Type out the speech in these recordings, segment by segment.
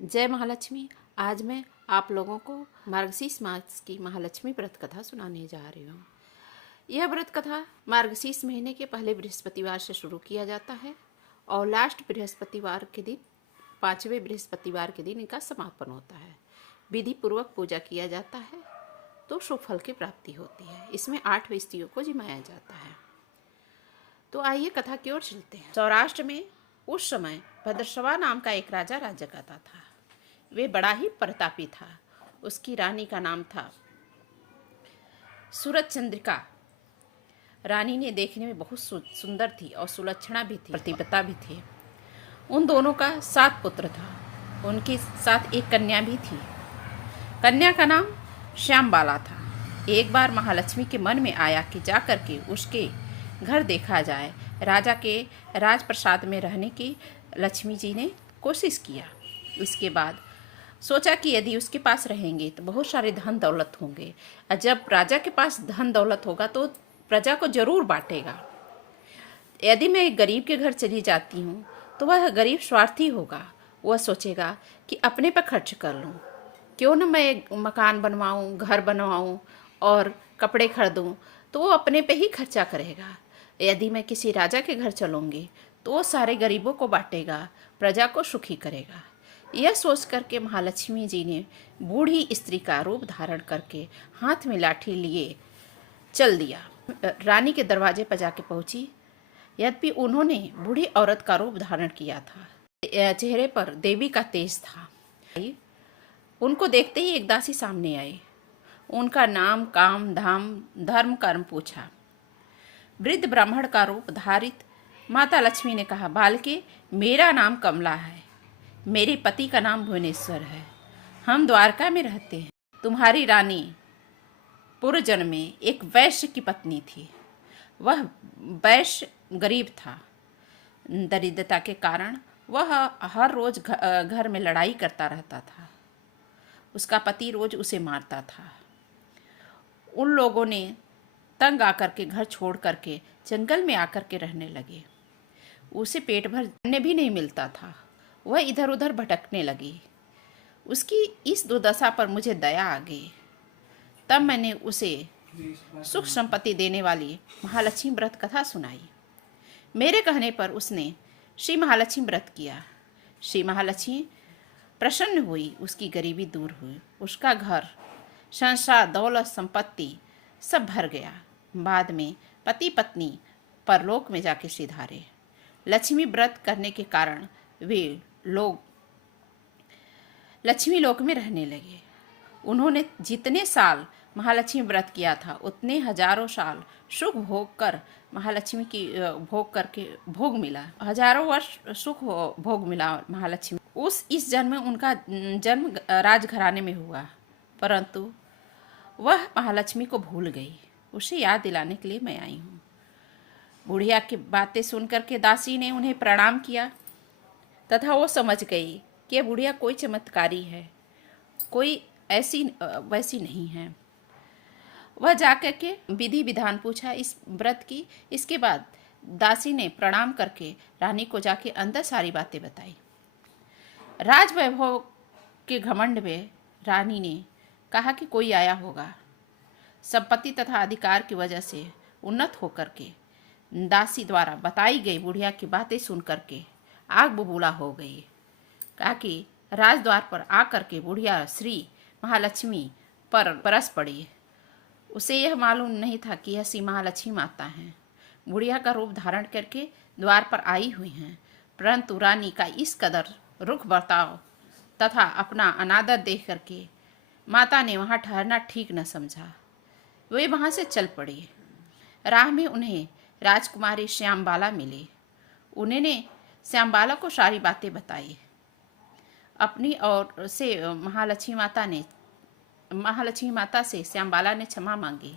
जय महालक्ष्मी। आज मैं आप लोगों को मार्गशीर्ष मास की महालक्ष्मी व्रत कथा सुनाने जा रही हूँ। यह व्रत कथा मार्गशीर्ष महीने के पहले बृहस्पतिवार से शुरू किया जाता है और लास्ट बृहस्पतिवार के दिन, 5वें बृहस्पतिवार के दिन इनका समापन होता है। विधि पूर्वक पूजा किया जाता है तो शुभ फल की प्राप्ति होती है। इसमें 8 स्त्रियों को जिमाया जाता है। तो आइए कथा की ओर चलते हैं। सौराष्ट्र में उस समय भद्रश्रवा नाम का एक राजा राज्य करता था। वे बड़ा ही प्रतापी था। उसकी रानी का नाम था सूरजचंद्रिका। रानी ने देखने में बहुत सुंदर थी और सुलक्षणा भी थी, प्रतिपता भी थी। उन दोनों का 7 पुत्र था। उनके साथ एक कन्या भी थी। कन्या का नाम श्यामबाला था। एक बार महालक्ष्मी के मन में आया कि जाकर के उसके घर देखा जाए। राजा के राजप्रसाद में रहने की लक्ष्मी जी ने कोशिश किया। इसके बाद सोचा कि यदि उसके पास रहेंगे तो बहुत सारे धन दौलत होंगे, और जब राजा के पास धन दौलत होगा तो प्रजा को जरूर बांटेगा। यदि मैं एक गरीब के घर चली जाती हूँ तो वह गरीब स्वार्थी होगा। वह सोचेगा कि अपने पर खर्च कर लूँ, क्यों न मैं एक मकान बनवाऊँ, घर बनवाऊँ और कपड़े खरीदूँ, तो वो अपने पे ही खर्चा करेगा। यदि मैं किसी राजा के घर चलूँगी तो वो सारे गरीबों को बांटेगा, प्रजा को सुखी करेगा। यह सोच करके महालक्ष्मी जी ने बूढ़ी स्त्री का रूप धारण करके हाथ में लाठी लिए चल दिया। रानी के दरवाजे पर जाके पहुंची। यद्यपि उन्होंने बूढ़ी औरत का रूप धारण किया था, चेहरे पर देवी का तेज था। उनको देखते ही एक दासी सामने आई। उनका नाम, काम, धाम, धर्म, कर्म पूछा। वृद्ध ब्राह्मण का रूप धारित माता लक्ष्मी ने कहा, बालके, मेरा नाम कमला है। मेरे पति का नाम भुवनेश्वर है। हम द्वारका में रहते हैं। तुम्हारी रानी पूर्व जन्म में एक वैश्य की पत्नी थी। वह वैश्य गरीब था। दरिद्रता के कारण वह हर रोज घर में लड़ाई करता रहता था। उसका पति रोज उसे मारता था। उन लोगों ने तंग आकर के घर छोड़ करके जंगल में आकर के रहने लगे। उसे पेट भर खाने भी नहीं मिलता था। वह इधर उधर भटकने लगी। उसकी इस दुर्दशा पर मुझे दया आ गई। तब मैंने उसे सुख संपत्ति देने वाली महालक्ष्मी व्रत कथा सुनाई। मेरे कहने पर उसने श्री महालक्ष्मी व्रत किया। श्री महालक्ष्मी प्रसन्न हुई। उसकी गरीबी दूर हुई। उसका घर, संसार, दौलत, संपत्ति सब भर गया। बाद में पति पत्नी परलोक में जाके सिधारे। लक्ष्मी व्रत करने के कारण वे लोग लक्ष्मी लोक में रहने लगे। उन्होंने जितने साल महालक्ष्मी व्रत किया था उतने हजारों साल सुख भोग कर महालक्ष्मी की भोग करके भोग मिला। हजारों वर्ष सुख भोग मिला महालक्ष्मी। इस जन्म में उनका जन्म राजघराने में हुआ, परंतु वह महालक्ष्मी को भूल गई। उसे याद दिलाने के लिए मैं आई हूँ। बुढ़िया की बातें सुनकर के दासी ने उन्हें प्रणाम किया तथा वो समझ गई कि बुढ़िया कोई चमत्कारी है, कोई ऐसी वैसी नहीं है। वह जाकर के विधि विधान पूछा इस व्रत की। इसके बाद दासी ने प्रणाम करके रानी को जाके अंदर सारी बातें बताई। राज वैभव के घमंड में रानी ने कहा कि कोई आया होगा। संपत्ति तथा अधिकार की वजह से उन्नत होकर के दासी द्वारा बताई गई बुढ़िया की बातें सुन करके आग बबूला हो गई। कहा कि राजद्वार पर आकर के बुढ़िया श्री महालक्ष्मी पर बरस पड़ी। उसे यह मालूम नहीं था कि यह श्री महालक्ष्मी माता हैं। बुढ़िया का रूप धारण करके द्वार पर आई हुई हैं, परंतु रानी का इस कदर रुख बर्ताव तथा अपना अनादर देख करके माता ने वहाँ ठहरना ठीक न समझा। वे वहाँ से चल पड़ी। राह में उन्हें राजकुमारी श्यामबाला मिली। उन्होंने श्यामबाला को सारी बातें बताई। अपनी ओर से महालक्ष्मी माता से श्यामबाला ने क्षमा मांगी।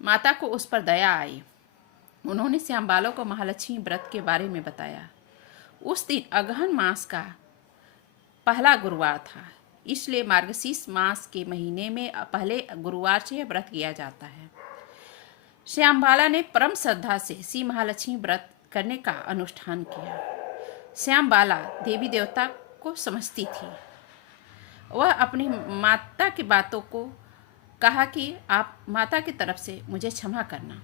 माता को उस पर दया आई। उन्होंने श्यामबाला को महालक्ष्मी व्रत के बारे में बताया। उस दिन अगहन मास का पहला गुरुवार था, इसलिए मार्गशीर्ष मास के महीने में पहले गुरुवार से यह व्रत किया जाता है। श्यामबाला ने परम श्रद्धा से श्री महालक्ष्मी व्रत करने का अनुष्ठान किया। श्यामबाला देवी देवता को समझती थी वह अपनी माता की बातों को कहा कि आप माता की तरफ से मुझे क्षमा करना।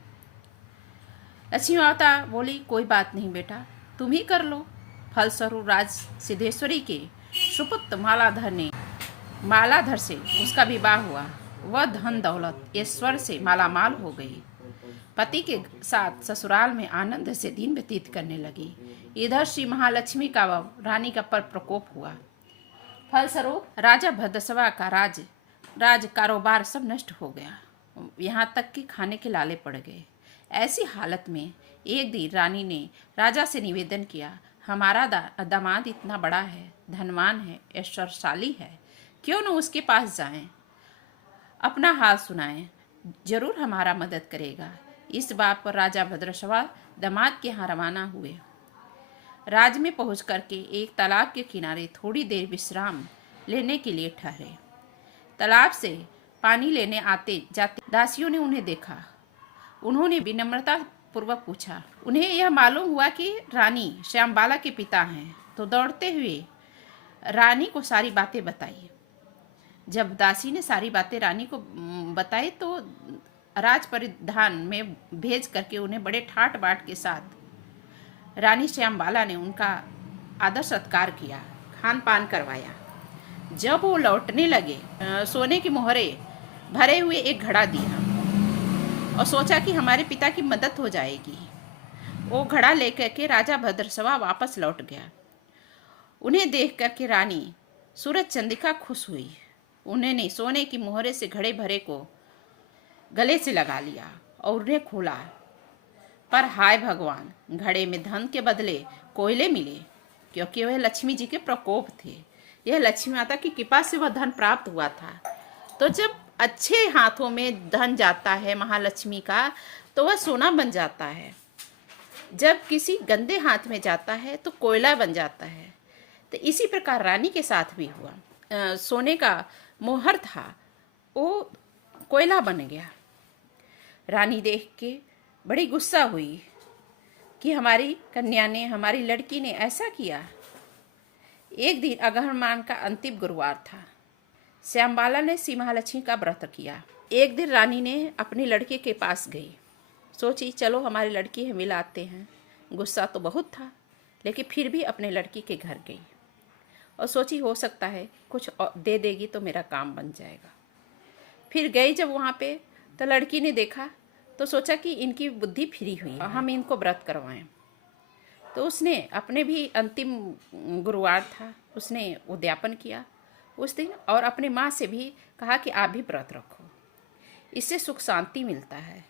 लक्ष्मी माता बोली, कोई बात नहीं बेटा, तुम ही कर लो। फलस्वरूप राज सिद्धेश्वरी के सुपुत्र मालाधर से उसका विवाह हुआ। वह धन दौलत ऐश्वर्य से मालामाल हो गई। पति के साथ ससुराल में आनंद से दिन व्यतीत करने लगी। इधर श्री महालक्ष्मी का व रानी का पर प्रकोप हुआ। फलस्वरूप राजा भद्रसवा का राज कारोबार सब नष्ट हो गया। यहाँ तक कि खाने के लाले पड़ गए। ऐसी हालत में एक दिन रानी ने राजा से निवेदन किया, हमारा दामाद इतना बड़ा है, धनवान है, ऐश्वर्यशाली है, क्यों न उसके पास जाएं, अपना हाल सुनाएं, जरूर हमारा मदद करेगा। इस बात पर राजा भद्रसवा दामाद के यहाँ रवाना हुए। राज में पहुँच करके एक तालाब के किनारे थोड़ी देर विश्राम लेने के लिए ठहरे। तालाब से पानी लेने आते जाते दासियों ने उन्हें देखा। उन्होंने विनम्रता पूर्वक पूछा। उन्हें यह मालूम हुआ कि रानी श्यामबाला के पिता हैं, तो दौड़ते हुए रानी को सारी बातें बताई। जब दासी ने सारी बातें रानी को बताई तो राज परिधान में भेज करके उन्हें बड़े ठाट बाट के साथ रानी श्यामबाला ने उनका आदर सत्कार किया, खान पान करवाया। जब वो लौटने लगे, सोने की मोहरे भरे हुए एक घड़ा दिया और सोचा कि हमारे पिता की मदद हो जाएगी। वो घड़ा लेकर के राजा भद्रसवा वापस लौट गया। उन्हें देख करके रानी सूरज चंद्रिका खुश हुई। उन्होंने सोने की मोहरे से घड़े भरे को गले से लगा लिया और उन्हें खोला। पर हाय भगवान, घड़े में धन के बदले कोयले मिले, क्योंकि वह लक्ष्मी जी के प्रकोप थे। यह लक्ष्मी माता की कृपा से वह धन प्राप्त हुआ था। तो जब अच्छे हाथों में धन जाता है महालक्ष्मी का, तो वह सोना बन जाता है। जब किसी गंदे हाथ में जाता है तो कोयला बन जाता है। तो इसी प्रकार रानी के साथ भी हुआ। सोने का मोहर था, वो कोयला बन गया। रानी देख के बड़ी गुस्सा हुई कि हमारी कन्या ने, हमारी लड़की ने ऐसा किया। एक दिन अगहन का अंतिम गुरुवार था। श्यामबाला ने श्री महालक्ष्मी का व्रत किया। एक दिन रानी ने अपने लड़के के पास गई। सोची चलो हमारी लड़की है, मिलाते हैं। गुस्सा तो बहुत था, लेकिन फिर भी अपने लड़की के घर गई और सोची हो सकता है कुछ दे देगी तो मेरा काम बन जाएगा। फिर गई जब वहाँ पे, तो लड़की ने देखा तो सोचा कि इनकी बुद्धि फ्री हुई, हम इनको व्रत करवाएं। तो उसने अपने भी अंतिम गुरुवार था, उसने उद्यापन किया उस दिन और अपने माँ से भी कहा कि आप भी व्रत रखो। इससे सुख शांति मिलता है,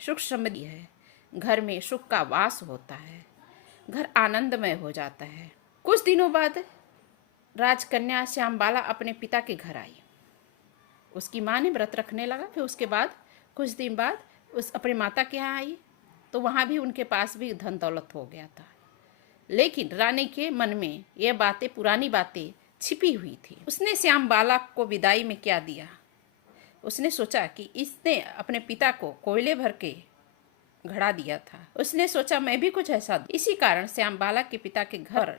सुख समृद्धि है, घर में सुख का वास होता है, घर आनंदमय हो जाता है। कुछ दिनों बाद राजकन्या श्यामबाला अपने पिता के घर आई। उसकी माँ ने व्रत रखने लगा। फिर उसके बाद कुछ दिन बाद उस अपने माता के यहाँ आई, तो वहाँ भी उनके पास भी धन दौलत हो गया था। लेकिन रानी के मन में ये बातें, पुरानी बातें छिपी हुई थी। उसने श्यामबाला को विदाई में क्या दिया? उसने सोचा कि इसने अपने पिता को कोयले भर के घड़ा दिया था। उसने सोचा मैं भी कुछ ऐसा दूं। इसी कारण श्यामबाला के पिता के घर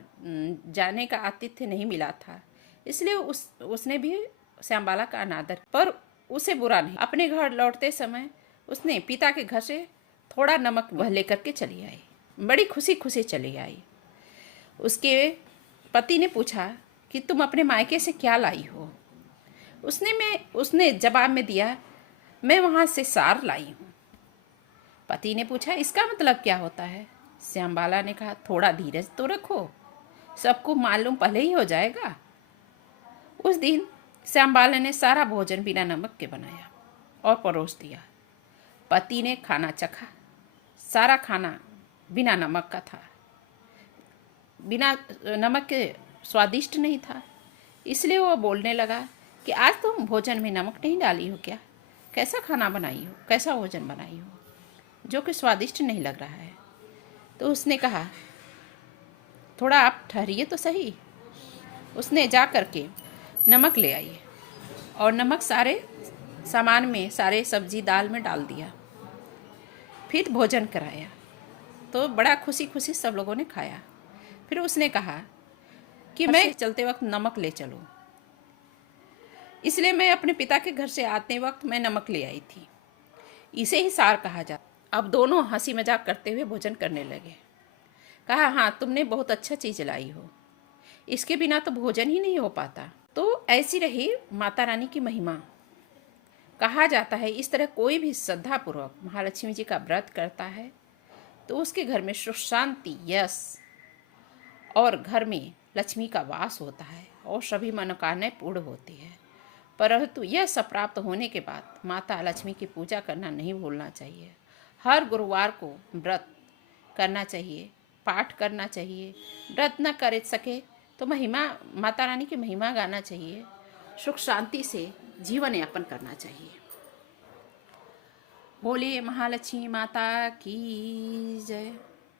जाने का आतिथ्य नहीं मिला था, इसलिए उसने भी श्यामबाला का अनादर। पर उसे बुरा नहीं। अपने घर लौटते समय उसने पिता के घर से थोड़ा नमक वह लेकर के चली आई। बड़ी खुशी खुशी चली आई। उसके पति ने पूछा कि तुम अपने मायके से क्या लाई हो? उसने जवाब में दिया, मैं वहाँ से सार लाई हूँ। पति ने पूछा इसका मतलब क्या होता है? श्यामबाला ने कहा थोड़ा धीरज तो रखो, सबको मालूम पहले ही हो जाएगा। उस दिन श्यामबाला ने सारा भोजन बिना नमक के बनाया और परोस दिया। पति ने खाना चखा। सारा खाना बिना नमक का था, बिना नमक के स्वादिष्ट नहीं था। इसलिए वो बोलने लगा कि आज तुम भोजन में नमक नहीं डाली हो क्या? कैसा खाना बनाई हो, कैसा भोजन बनाई हो जो कि स्वादिष्ट नहीं लग रहा है? तो उसने कहा थोड़ा आप ठहरिए तो सही। उसने जा कर के नमक ले आई और नमक सारे सामान में, सारे सब्जी दाल में डाल दिया। फिर भोजन कराया तो बड़ा खुशी खुशी सब लोगों ने खाया। फिर उसने कहा कि मैं चलते वक्त नमक ले चलूं। इसलिए मैं अपने पिता के घर से आते वक्त मैं नमक ले आई थी। इसे ही सार कहा जाता। अब दोनों हंसी मजाक करते हुए भोजन करने लगे। कहा, हाँ तुमने बहुत अच्छा चीज लाई हो, इसके बिना तो भोजन ही नहीं हो पाता। तो ऐसी रही माता रानी की महिमा। कहा जाता है इस तरह कोई भी श्रद्धापूर्वक महालक्ष्मी जी का व्रत करता है तो उसके घर में सुख शांति, यश और घर में लक्ष्मी का वास होता है और सभी मनोकामनाएं पूर्ण होती है। परंतु यह सब प्राप्त होने के बाद माता लक्ष्मी की पूजा करना नहीं भूलना चाहिए। हर गुरुवार को व्रत करना चाहिए, पाठ करना चाहिए। व्रत न कर सके तो महिमा, माता रानी की महिमा गाना चाहिए। सुख शांति से जीवन यापन करना चाहिए। बोलिए महालक्ष्मी माता की जय।